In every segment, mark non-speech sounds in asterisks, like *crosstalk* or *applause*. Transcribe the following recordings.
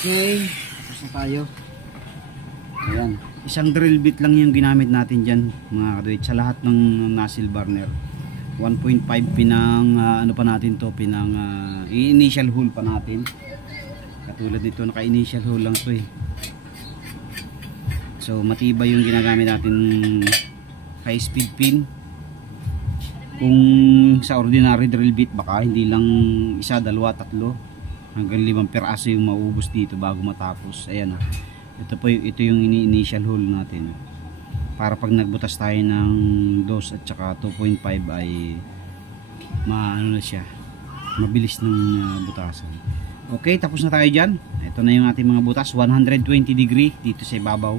Okay, tapos na tayo. Ayan, isang drill bit lang yung ginamit natin dyan mga kaduit sa lahat ng nozzle burner. 1.5 pinang ano pa natin to, pinang initial hole pa natin. Katulad dito, naka initial hole lang to eh. So matibay yung ginagamit natin high speed pin. Kung sa ordinary drill bit baka hindi lang isa, dalawa, tatlo hanggang 5 piraso yung maubos dito bago matapos. Ayan oh. Ito yung initial hole natin para pag nagbutas tayo ng 2 at saka 2.5 ay maano na siya, mabilis ng butasan. Okay, tapos na tayo dyan. Ito na yung ating mga butas, 120 degree dito sa ibabaw.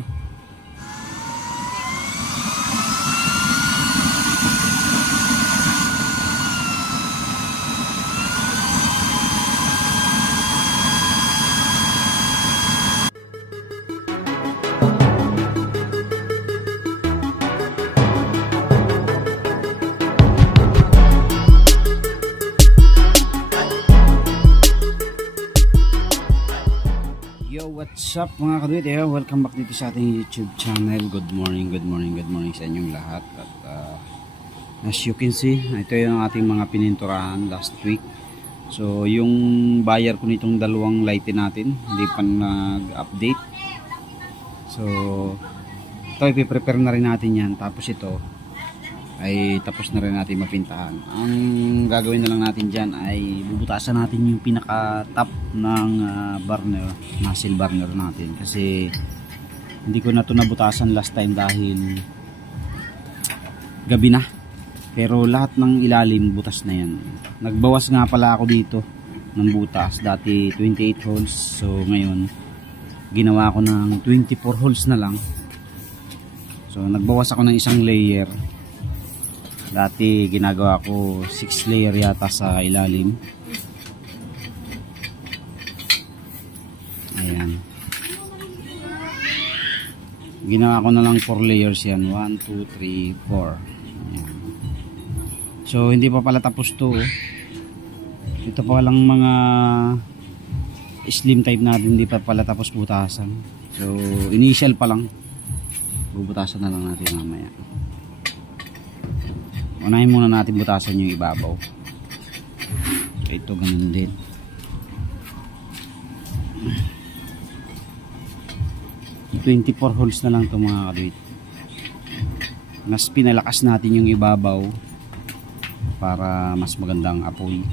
What's up mga kaduit, welcome back dito sa ating YouTube channel. Good morning sa inyong lahat. At as you can see, ito yung ating mga pininturahan last week. So yung buyer ko nitong dalawang lightin natin hindi pa nag-update. So ito ipiprepare na rin natin yan. Tapos ito ay tapos na rin natin mapintahan. Ang gagawin na lang natin dyan ay bubutasan natin yung pinaka top ng burner, nozzle burner natin, kasi hindi ko na ito nabutasan last time dahil gabi na, pero lahat ng ilalim butas na yan. Nagbawas nga pala ako dito ng butas, dati 28 holes, so ngayon ginawa ko ng 24 holes na lang. So nagbawas ako ng isang layer. Dati ginagawa ko 6 layer yata sa ilalim. Ayan. Ginawa ko na lang 4 layers yan. 1, 2, 3, 4. Ayan. So hindi pa pala tapos to. Ito pa lang mga slim type natin, hindi pa pala tapos butasan. So initial pa lang. Bubutasan na lang natin mamaya. Unahin muna natin butasan yung ibabaw. Ito ganun din. *clears throat* 24 holes na lang ito mga kaduit. Mas pinalakas natin yung ibabaw para mas magandang apoy.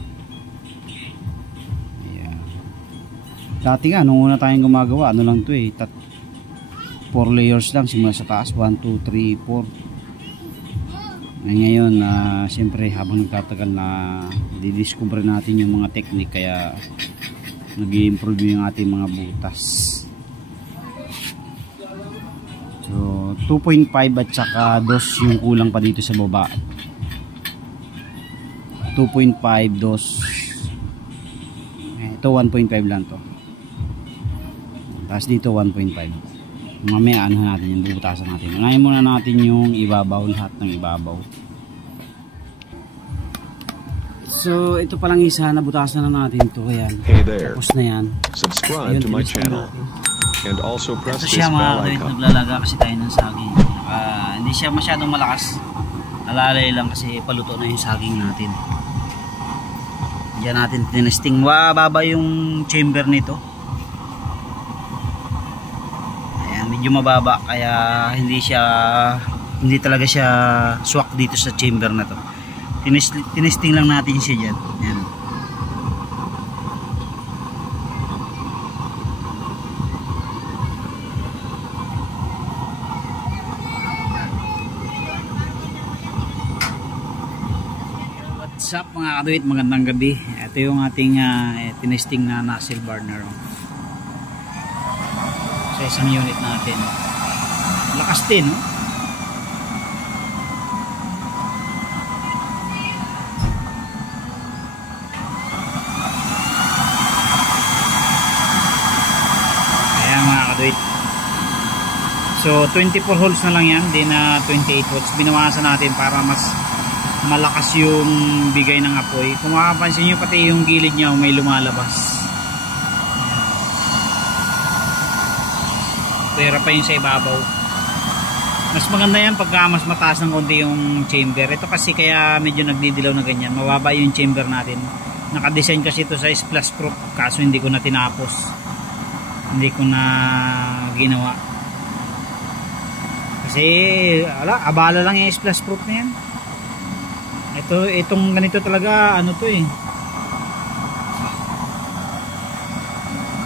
Ayan. Dati nga nung una tayong gumagawa, ano lang ito eh, 4 layers lang simula sa taas, 1, 2, 3, 4. Ngayon siyempre habang nagtatagal na didiscover natin yung mga technique, kaya nag-i-improve yung ating mga butas. So 2.5 at saka 2 yung kulang pa dito sa baba. 2.5, 2 ito 1.5 lang to, tapos dito 1.5. Mamaya ano natin yung bubutasan natin. Unahin muna natin yung ibabaw, lahat ng ibabaw. So ito palang isa, nabutasan na natin ito. Ayan. Hey there. Tapos na yan. Subscribe to my channel. And also press this bell icon. Naglalaga kasi tayo ng saging. Hindi siya masyadong malakas. Alalay lang kasi paluto na yung saging natin. Diyan natin tinesting. Baba yung chamber nito. Medyo mababa kaya hindi talaga siya swak dito sa chamber na to. Tinesting lang natin siya dyan. Yan. What's up mga kaduit, magandang gabi. Ito yung ating tinesting na nozzle burner sa isang unit natin. Lakas din, no? Kaya mga kaduit. So 24 holes na lang yan, di na 28 holes. Binawasan natin para mas malakas yung bigay ng apoy. Kung makapansin nyo, pati yung gilid niya may lumalabas. pwera pa yung sa ibabaw. Mas maganda yan pagka mas mataas ng konti yung chamber. Ito kasi kaya medyo nagdidilaw na ganyan, mababa yung chamber natin. Nakadesign kasi ito sa splash proof, kaso hindi ko na tinapos, hindi ko na ginawa kasi abala lang yung splash proof na yan. Itong ganito talaga, ano to eh,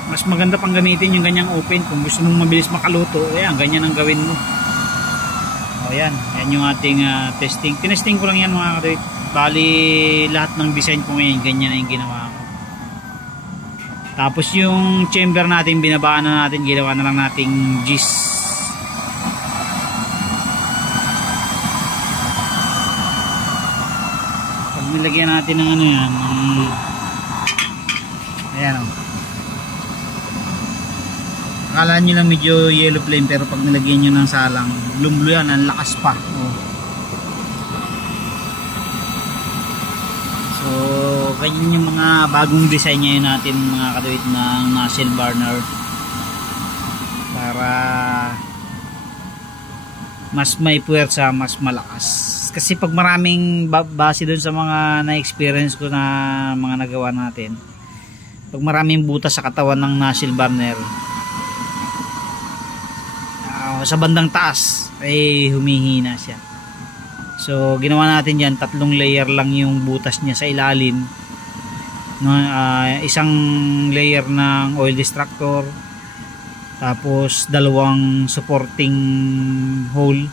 mas maganda pang gamitin yung ganyang open. Kung gusto mong mabilis makaluto, ayan, ganyan ang gawin mo. O yan yung ating testing. Tinesting ko lang yan mga kadawit. Bali lahat ng design ko ngayon ganyan na yung ginawa ko. Tapos yung chamber natin binabaan na natin, ginawa na lang nating gis. Pag nilagyan natin ng ano yan, ayan o, akala nyo lang medyo yellow flame, pero pag nilagyan nyo ng salang, lumlo yan, ang lakas pa. So ganyan yung mga bagong design ngayon natin mga kadawit ng nozzle burner, para mas may puwersa, mas malakas. Kasi pag maraming base dun sa mga na-experience ko na mga nagawa natin, pag maraming butas sa katawan ng nozzle burner, sa bandang taas ay humihina siya. So ginawa natin yan, 3 layer lang yung butas niya sa ilalim, no, isang layer ng oil distractor, tapos 2 supporting hole,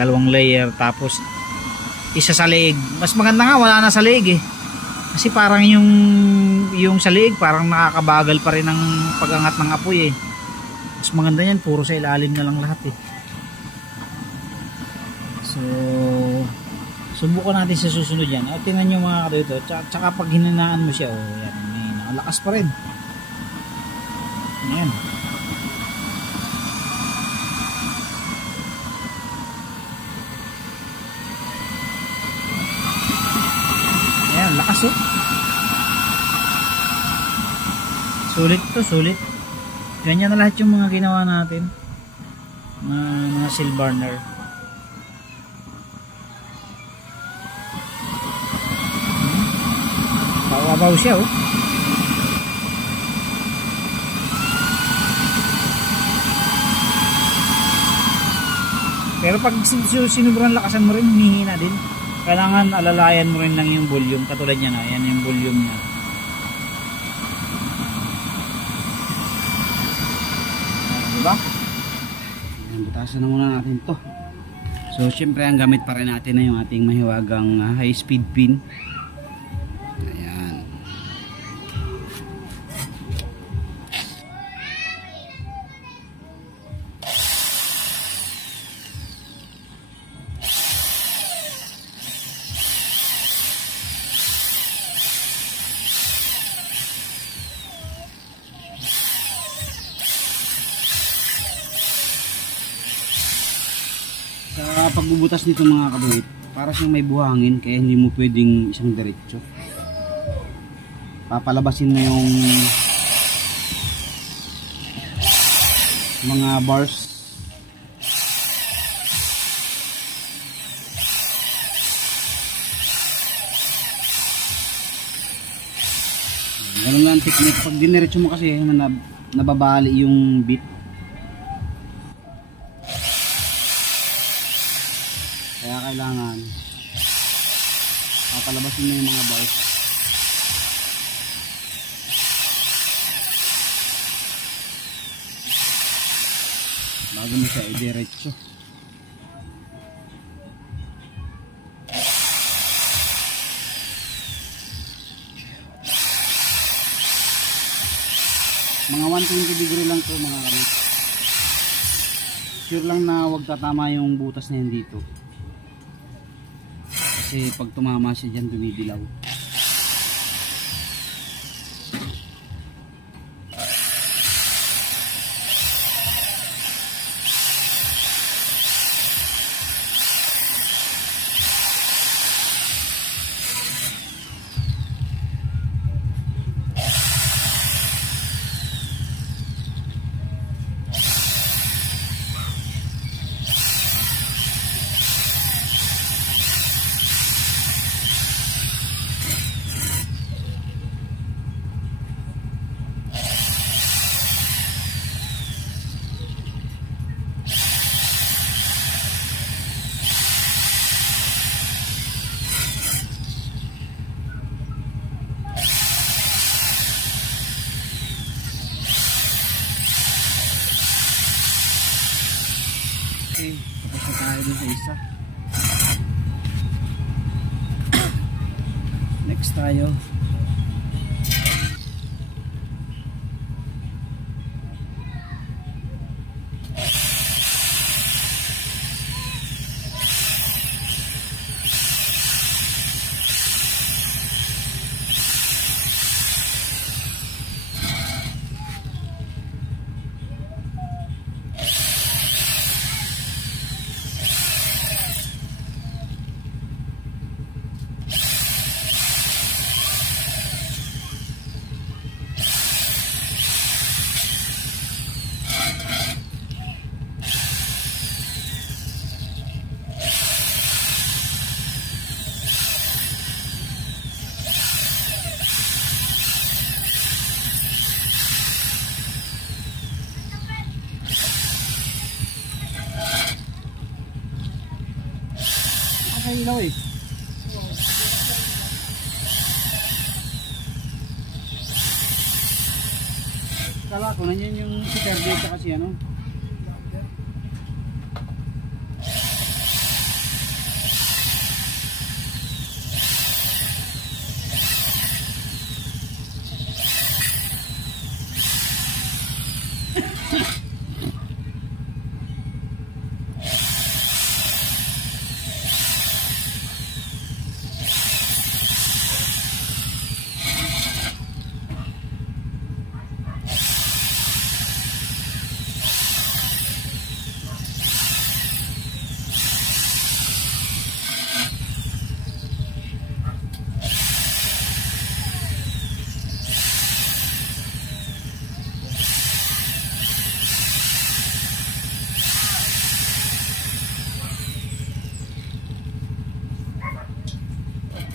2 layer, tapos isa sa leeg. Mas maganda nga wala na sa leeg eh, kasi parang yung sa leeg parang nakakabagal pa rin ang pagangat ng apoy eh. Mas maganda yan, puro sa ilalim na lang lahat eh. So subukan natin sa susunod yan. O tingnan nyo mga kadawito, tsaka pag hininaan mo siya, yan, may nakalakas pa rin. Ayan. Ayan, lakas oh. Sulit to, sulit. Ganyan na lahat yung mga ginawa natin na mga nozzle burner. Bawabaw siya oh. Pero pag sinubrang lakasan mo rin, humihina din. Kailangan alalayan mo rin lang yung volume. Katulad niya na, yan yung volume niya. Diba? Butasan na muna natin to. So syempre ang gamit pa rin natin na yung ating mahiwagang high speed pin. Ayan. Sa pagbubutas nito mga kabait, para siyang may buhangin, kaya hindi mo pwedeng isang diretso. Papalabasin na yung mga bars. Ganun lang ang technique. Pag diniretso mo kasi nababali yung bit. Kaya kailangan papalabasin mo yung mga bars. Bago mo siya i-diretso. Mga 120 degree lang to mga kabit. Sure lang na huwag tatama yung butas na yan dito. Kasi pag tumama siya dyan, dumidilaw. tapos na tayo dun sa isa. Next tayo. Ilaw eh. Kala ko nanyan yung sticker dito kasi ano.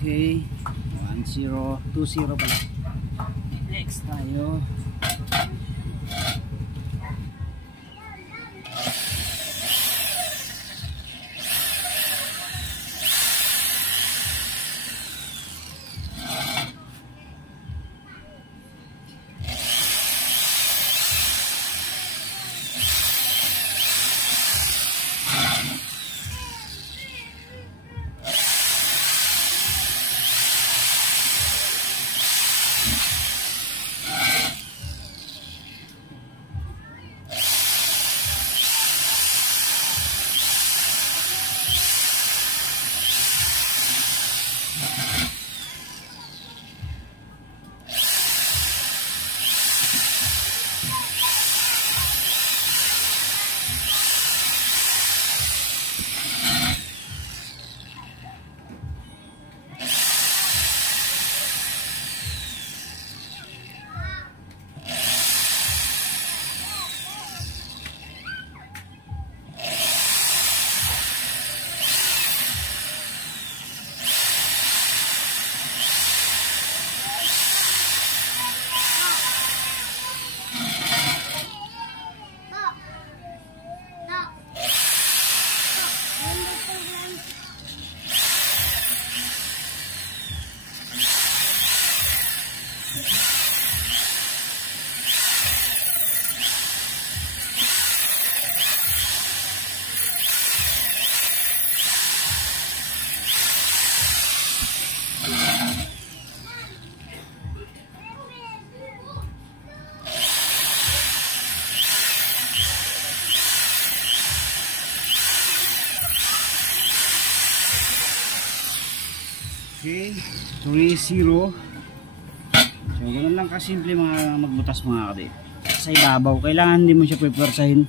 Okay, 10, 20 pala. Next tayo. Okay, 3-0. So, ganun lang kasimple mga magbutas mga kadip. Sa ibabaw, kailangan hindi mo siya pwepwersahin.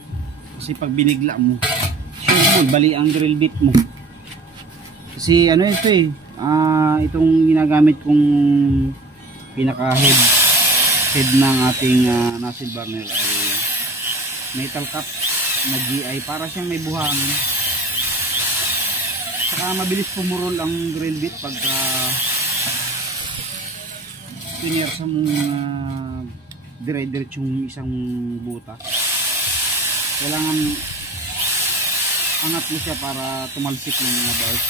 Kasi pag binigla mo, sure mo, bali ang drill bit mo. Kasi ano ito eh, itong ginagamit kong pinaka head ng ating nozzle burner ay metal cap na GI, para siyang may buhangin. Saka mabilis pumurol ang drill bit pagka pinersa mong dire-diretso yung isang butas. Kailangan angat mo siya para tumalsik yung mga bars.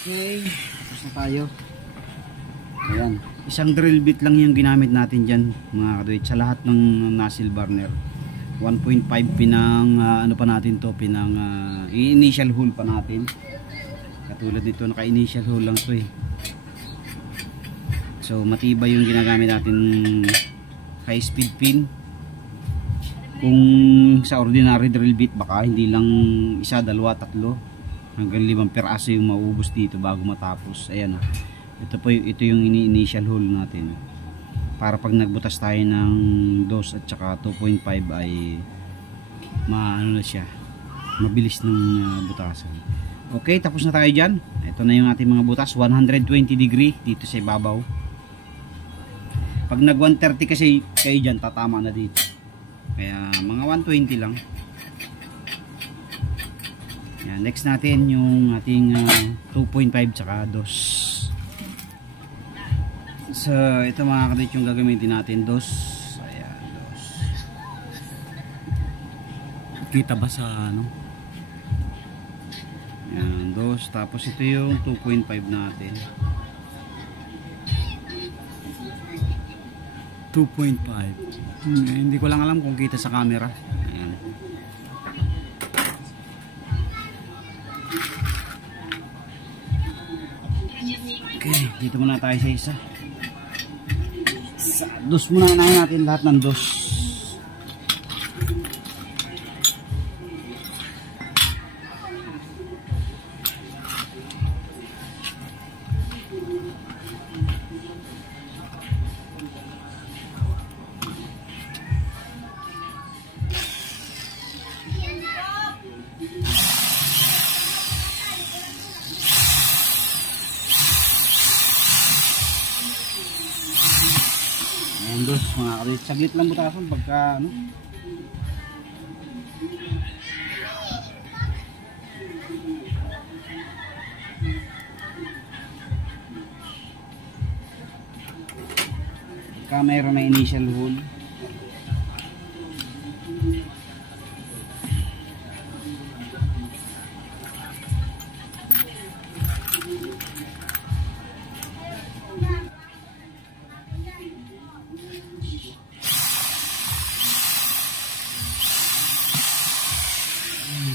Okay, tapos na tayo. Ayan, isang drill bit lang yung ginamit natin dyan mga kaduit sa lahat ng nozzle burner. 1.5 pinang ano pa natin to, pinang initial hole pa natin. Katulad nito, naka initial hole lang to eh. So matibay yung ginagamit natin high speed pin. Kung sa ordinary drill bit baka hindi lang isa, dalawa, tatlo hanggang 5 piraso yung maubos dito bago matapos. Ayan oh. Ito yung initial hole natin. Para pag nagbutas tayo ng 2 at saka 2.5 ay maano na siya, mabilis ng butasan. Okay, tapos na tayo dyan. Ito na yung ating mga butas, 120 degree dito sa ibabaw. Pag nag 130 kasi kayo dyan, tatama na dito. Kaya mga 120 lang. Yan, next natin yung ating 2.5 tsaka 2. So ito mga kadit yung gagamitin natin, 2. Ayan, 2. Kita ba sa ano? Ayan, 2. Tapos ito yung 2.5 natin. 2.5. Hindi ko lang alam kung kita sa camera. Ayan. Okay, dito muna tayo sa isa. Dos muna natin lahat ng 2. Ayan, 2 mga kalit. Saglit lang butasan pagka ano. Pagka mayroon na initial hole.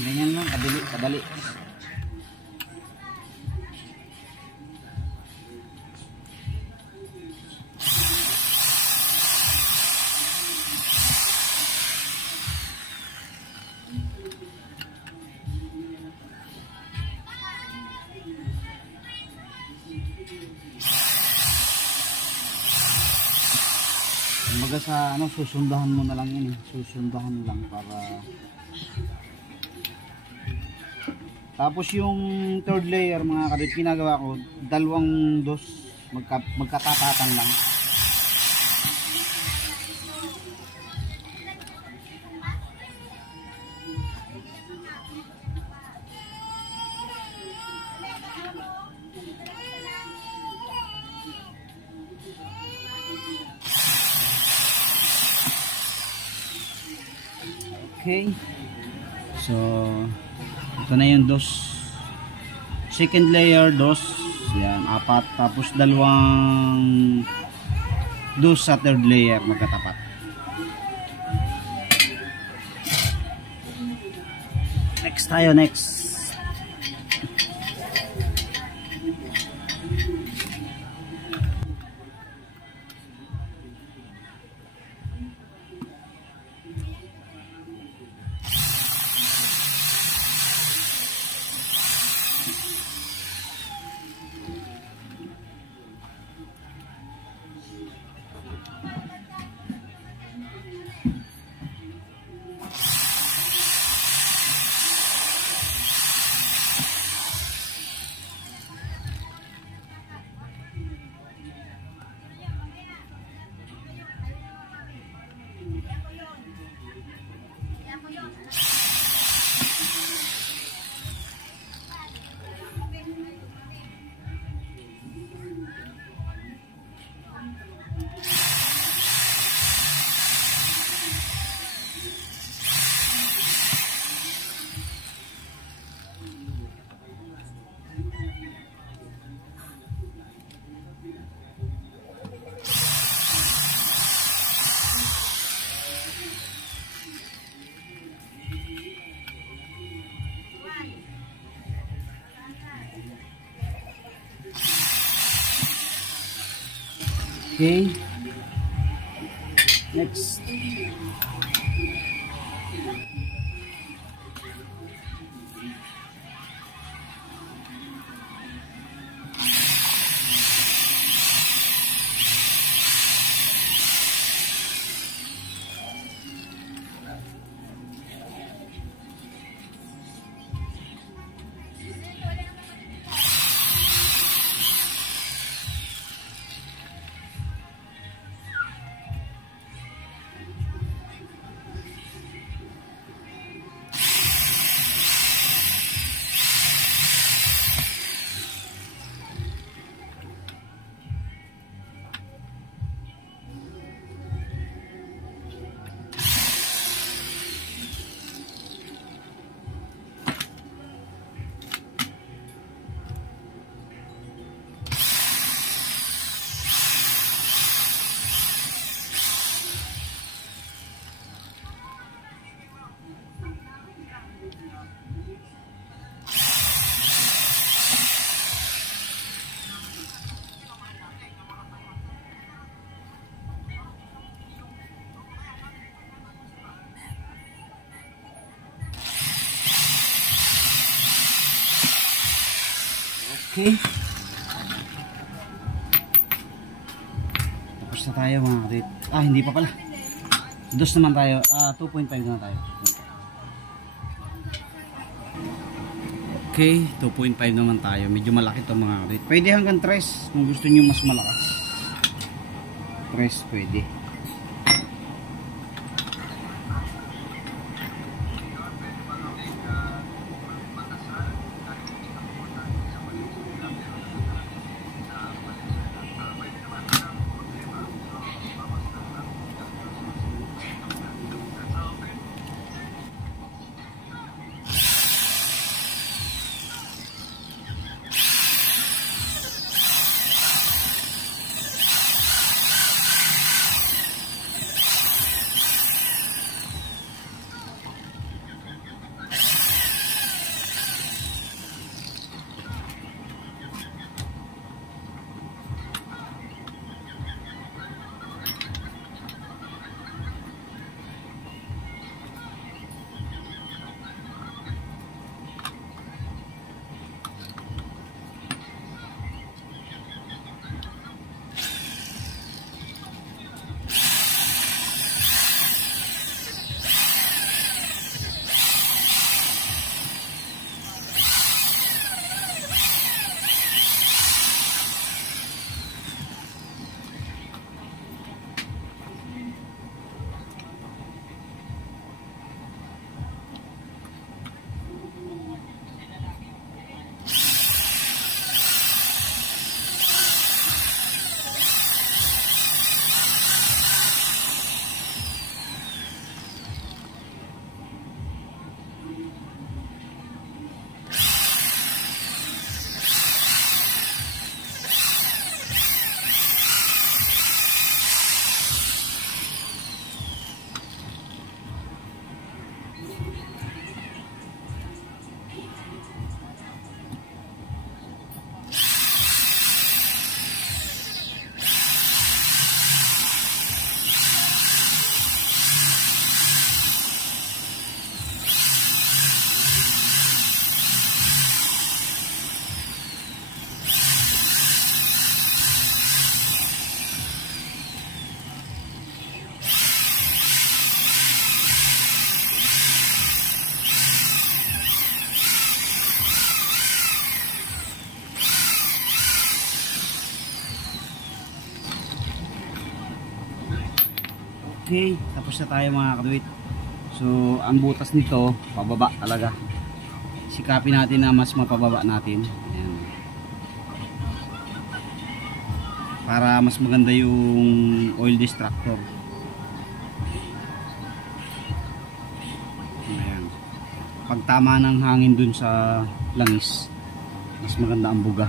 Ganyan lang, kadali. Kumbaga sa ano, susundahan mo na lang yun eh. Susundahan lang para. Tapos yung third layer mga kadit, ginagawa ko 2 magkatapatan lang. Okay. So ito na yung 2. Second layer 2. Yan, 4. Tapos 2 sa third layer magkatapat. Next tayo, next. Okay. Next. Okay. Tapos na tayo mga kadit. Hindi pa pala. Dos naman tayo. 2.5 na tayo. Okay, 2.5 naman tayo. Medyo malaki to mga kadit. Pwede hanggang 3 kung gusto niyo mas malakas. 3 pwede. Okay, tapos na tayo mga kaduit. So, ang butas nito, pababa talaga. Sikapin natin na mas mapababa natin. Ayan. Para mas maganda yung oil distractor. Ayan. Pag tama ng hangin dun sa langis, mas maganda ang buga.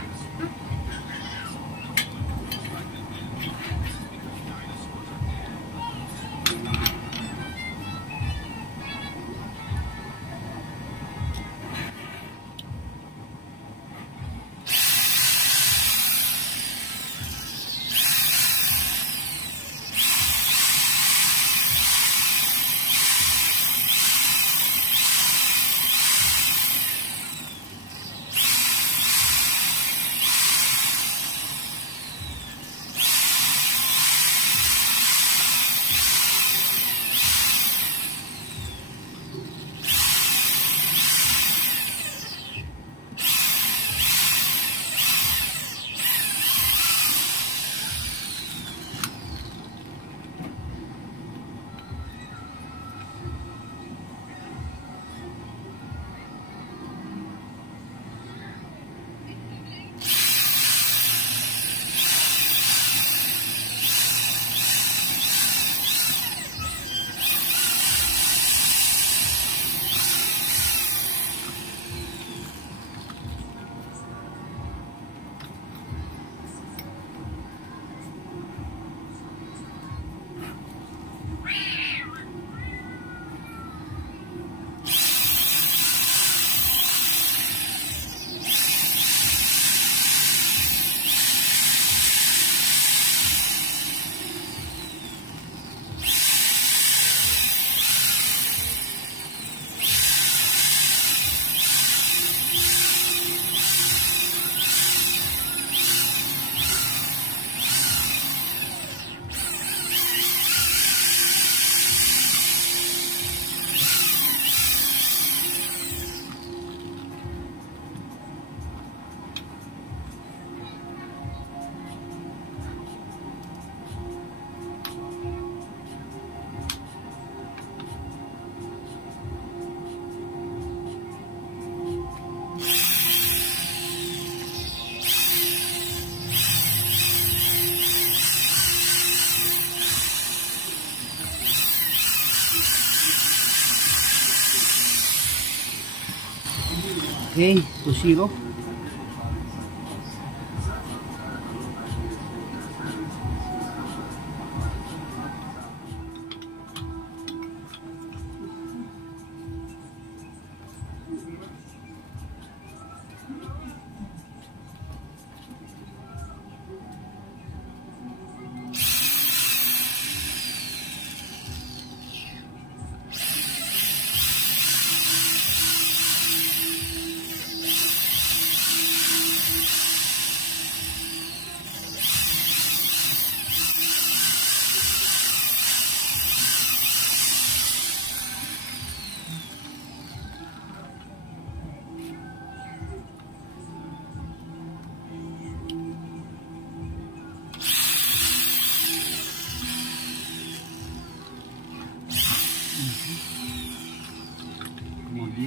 Okay, 2-0.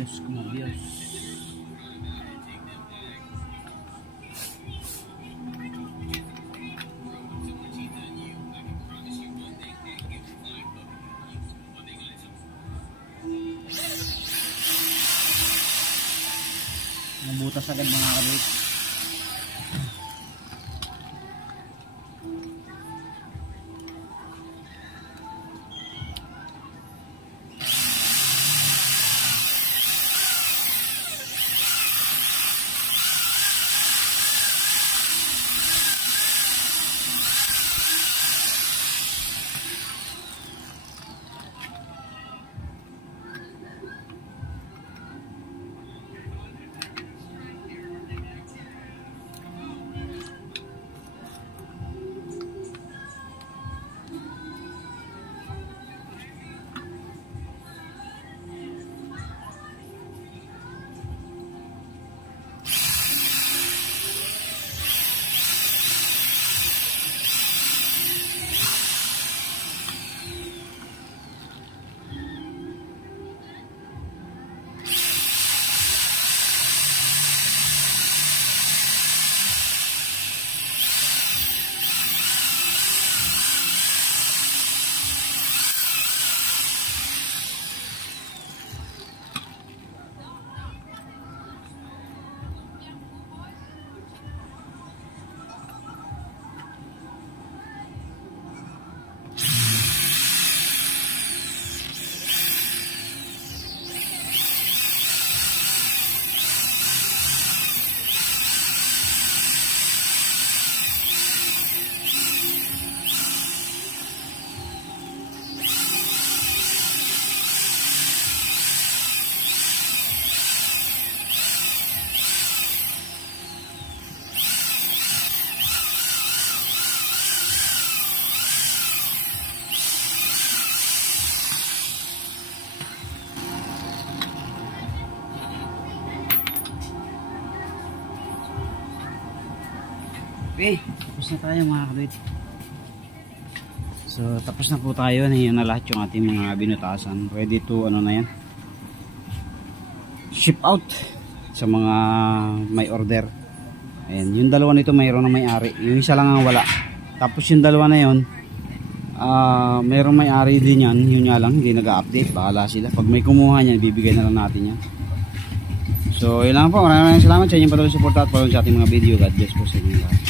Kumabios. Nabutas agad mga kabit. Okay, tapos na tayo mga kabit. So tapos na po tayo, yan na lahat yung ating mga binutasan. Ready to ano na yan, ship out sa mga may order. Ayan, yung dalawa nito mayroon na may-ari, yung isa lang ang wala. Tapos yung dalawa na yun, mayroong may-ari din yan, yun nga lang hindi nag-update, bahala sila. Pag may kumuha niyan, bibigay na lang natin yan. So yun lang po, maraming salamat sa inyong patuloy support at patuloy sa ating mga video. God bless po sa inyo lahat.